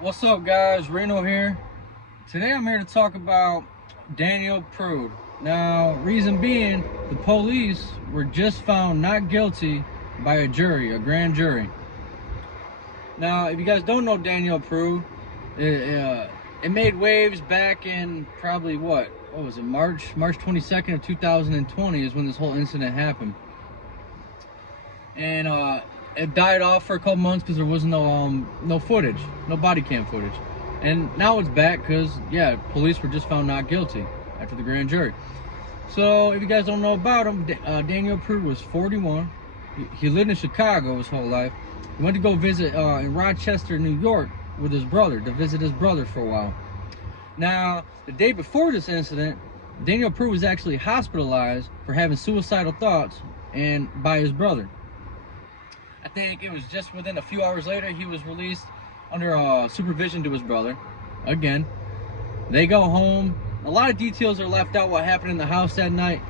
What's up, guys? Reno here. Today I'm here to talk about Daniel Prude. Now, reason being, the police were just found not guilty by a jury, a grand jury. Now, if you guys don't know Daniel Prude, it made waves back in probably what was it, March 22nd of 2020 is when this whole incident happened. And it died off for a couple months because there was no footage, no body cam footage. And now it's back because, yeah, police were just found not guilty after the grand jury. So if you guys don't know about him, Daniel Prude was 41. He lived in Chicago his whole life. He went to go visit in Rochester, New York with his brother, to visit his brother for a while. Now, the day before this incident, Daniel Prude was actually hospitalized for having suicidal thoughts and by his brother. I think it was just within a few hours later he was released under supervision to his brother. Again, they go home. A lot of details are left out what happened in the house that night,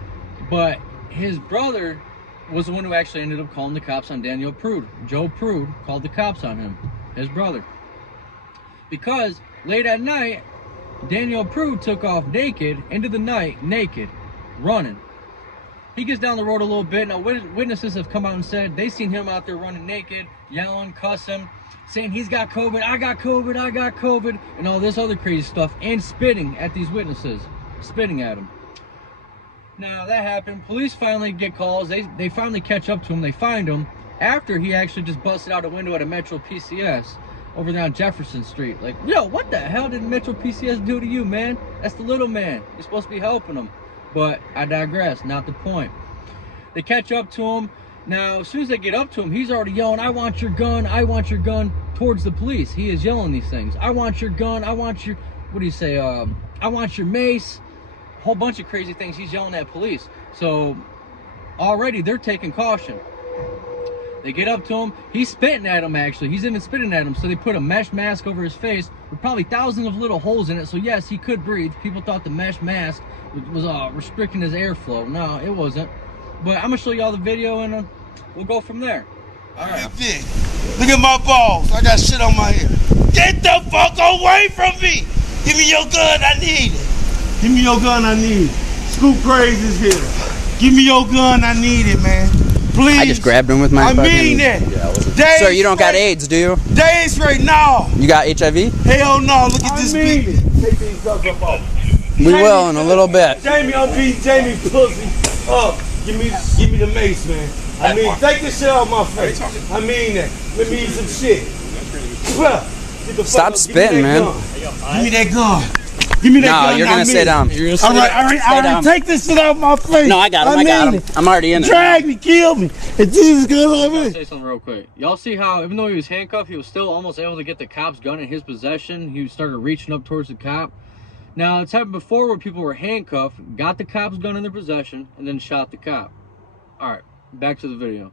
but his brother was the one who actually ended up calling the cops on Daniel Prude. Joe Prude called the cops on him, his brother, because late at night Daniel Prude took off naked into the night, naked, running. He gets down the road a little bit. Now, witnesses have come out and said they seen him out there running naked, yelling, cussing, saying he's got COVID, I got COVID, I got COVID, and all this other crazy stuff, and spitting at these witnesses, spitting at them. Now, that happened. Police finally get calls. They finally catch up to him. They find him after he actually just busted out a window at a Metro PCS over there on Jefferson Street. Like, yo, what the hell did Metro PCS do to you, man? That's the little man. You're supposed to be helping him. But I digress, not the point. They catch up to him. Now, as soon as they get up to him, he's already yelling, I want your gun, I want your gun, towards the police. He is yelling these things. I want your gun, I want your, what do you say, I want your mace. A whole bunch of crazy things he's yelling at police. So, already they're taking caution. They get up to him. He's spitting at him, actually. He's even spitting at him. So they put a mesh mask over his face with probably thousands of little holes in it. So yes, he could breathe. People thought the mesh mask was restricting his airflow. No, it wasn't. But I'm going to show you all the video and we'll go from there. All right. Look at my balls. I got shit on my head. Get the fuck away from me. Give me your gun. I need it. Give me your gun. I need it. Scoop Crazy is here. Give me your gun. I need it, man. Please. I just grabbed him with my fucking... I mean that. Yeah, sir, you don't got AIDS, do you? Days straight now. You got HIV? Hell no. Look at this bitch. Take these up off. We will in a little bit. Jamie, I'm beating Jamie pussy up. Give me the mace, man. I mean, take this shit out of my face. I mean that. Let me eat some shit. Stop spitting, man. Give me that gun. Give me that gun. No, you're gonna sit down. All right. Take this shit out of my face. No, I got him. I got him. I'm already in there. Drag me, kill me. And Jesus gun on me. I'll say something real quick. Y'all see how, even though he was handcuffed, he was still almost able to get the cop's gun in his possession. He started reaching up towards the cop. Now, it's happened before where people were handcuffed, got the cop's gun in their possession, and then shot the cop. All right, back to the video.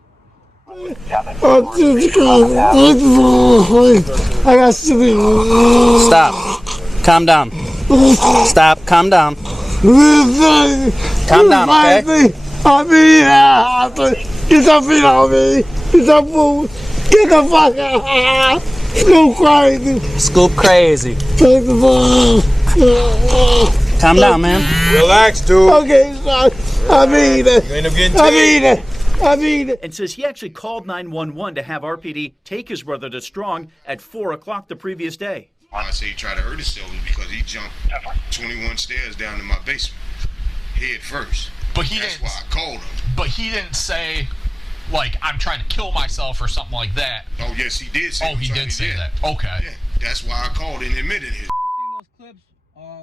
Stop. Calm down. Stop. Calm down. Calm down, okay? Get your feet on me. Get your food. Get the fuck out. Scoop Crazy. Scoop Crazy. Take the fuck. Calm down, man. Relax, dude. Okay, son. I mean it. You end up getting I mean it. And says he actually called 911 to have RPD take his brother to Strong at 4 o'clock the previous day. I say he tried to hurt himself because he jumped 21 stairs down to my basement, head first. But he That's didn't. why I called him. But he didn't say, like, I'm trying to kill myself or something like that. Oh yes, he did say. Oh, he did say that. Okay. Yeah, that's why I called and admitted his. Seen those clips?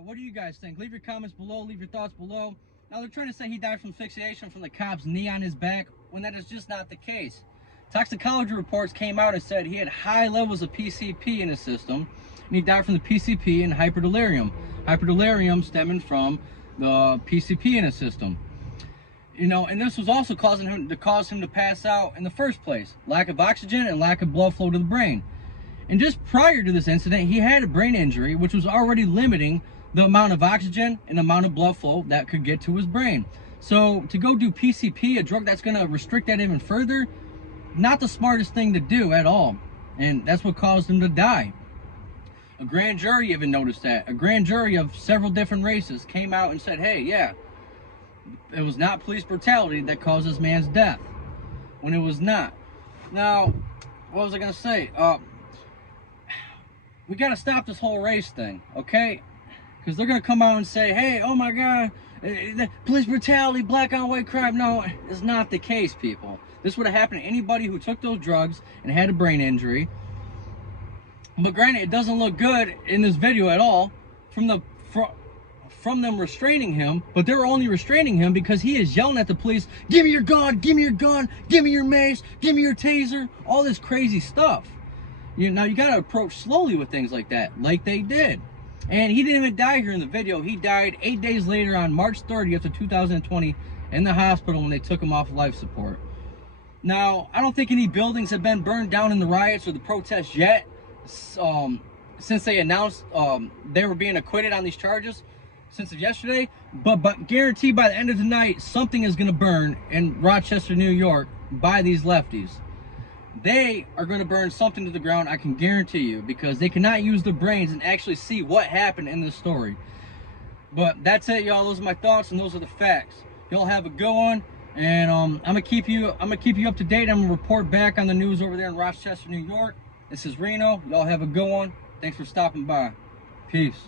What do you guys think? Leave your comments below. Leave your thoughts below. Now, they're trying to say he died from asphyxiation from the cop's knee on his back, when that is just not the case. Toxicology reports came out and said he had high levels of PCP in his system, and he died from the PCP and hyperdelirium. Hyperdelirium stemming from the PCP in his system. You know, and this was also causing him to pass out in the first place. Lack of oxygen and lack of blood flow to the brain. And just prior to this incident, he had a brain injury, which was already limiting the amount of oxygen and the amount of blood flow that could get to his brain. So to go do PCP, a drug that's going to restrict that even further, not the smartest thing to do at all. And that's what caused him to die. A grand jury even noticed that. A grand jury of several different races came out and said, hey, yeah, it was not police brutality that caused this man's death, when it was not. Now, what was I gonna say? We gotta stop this whole race thing, okay? Because they're gonna come out and say, hey, oh my God, police brutality, black on white crime. No, it's not the case, people. This would have happened to anybody who took those drugs and had a brain injury. But granted, it doesn't look good in this video at all from them restraining him, but they're only restraining him because he is yelling at the police, give me your gun, give me your gun, give me your mace, give me your taser, all this crazy stuff. Now you gotta approach slowly with things like that, like they did. And he didn't even die here in the video. He died 8 days later on March 30th of 2020 in the hospital when they took him off life support. Now, I don't think any buildings have been burned down in the riots or the protests yet, since they announced they were being acquitted on these charges since of yesterday, but guaranteed by the end of the night something is going to burn in Rochester, New York by these lefties. They are going to burn something to the ground, I can guarantee you, because they cannot use their brains and actually see what happened in this story. But that's it, y'all. Those are my thoughts and those are the facts. Y'all have a good one, and I'm gonna keep you up to date. I'm gonna report back on the news over there in Rochester, New York. This is Reno. Y'all have a good one. Thanks for stopping by. Peace.